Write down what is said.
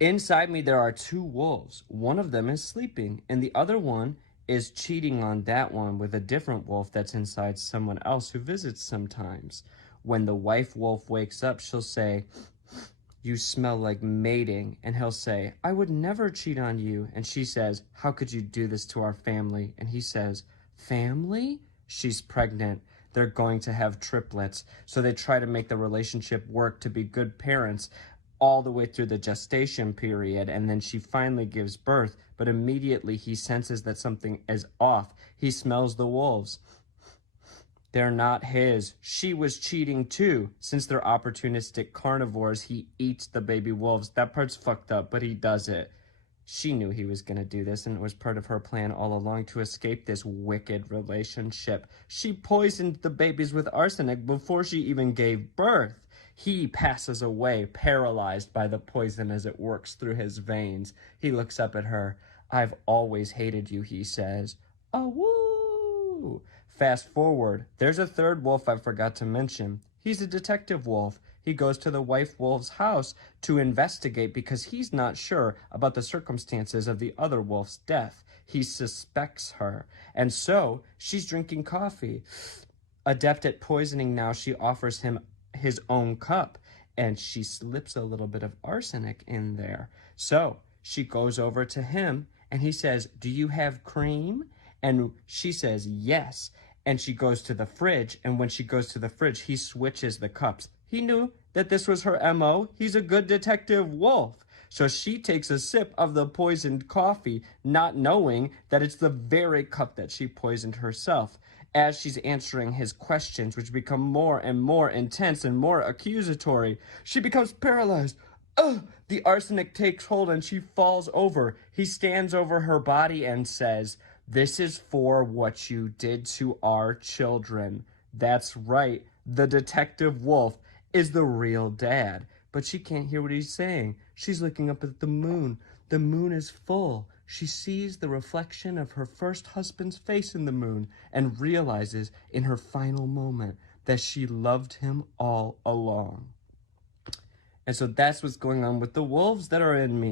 Inside me, there are two wolves. One of them is sleeping, and the other one is cheating on that one with a different wolf that's inside someone else who visits sometimes. When the wife wolf wakes up, she'll say, "You smell like mating." And he'll say, "I would never cheat on you." And she says, "How could you do this to our family?" And he says, "Family?" She's pregnant. They're going to have triplets. So they try to make the relationship work to be good parents all the way through the gestation period. And then she finally gives birth. But immediately he senses that something is off. He smells the wolves. They're not his. She was cheating too. Since they're opportunistic carnivores, he eats the baby wolves. That part's fucked up, but he does it. She knew he was going to do this, and it was part of her plan all along to escape this wicked relationship. She poisoned the babies with arsenic before she even gave birth. He passes away, paralyzed by the poison as it works through his veins. He looks up at her. "I've always hated you," he says. Oh, woo! Fast forward, there's a third wolf I forgot to mention. He's a detective wolf. He goes to the wife wolf's house to investigate because he's not sure about the circumstances of the other wolf's death. He suspects her. And so she's drinking coffee. Adept at poisoning now, she offers him his own cup and she slips a little bit of arsenic in there. So she goes over to him and he says, "Do you have cream?" And she says, "Yes." And she goes to the fridge, and when she goes to the fridge, he switches the cups. He knew that this was her MO. He's a good detective wolf. So she takes a sip of the poisoned coffee, not knowing that it's the very cup that she poisoned herself. As she's answering his questions, which become more and more intense and more accusatory, she becomes paralyzed. Ugh! The arsenic takes hold and she falls over. He stands over her body and says, "This is for what you did to our children." That's right. The detective wolf is the real dad. But she can't hear what he's saying. She's looking up at the moon. The moon is full. She sees the reflection of her first husband's face in the moon and realizes in her final moment that she loved him all along. And so that's what's going on with the wolves that are in me.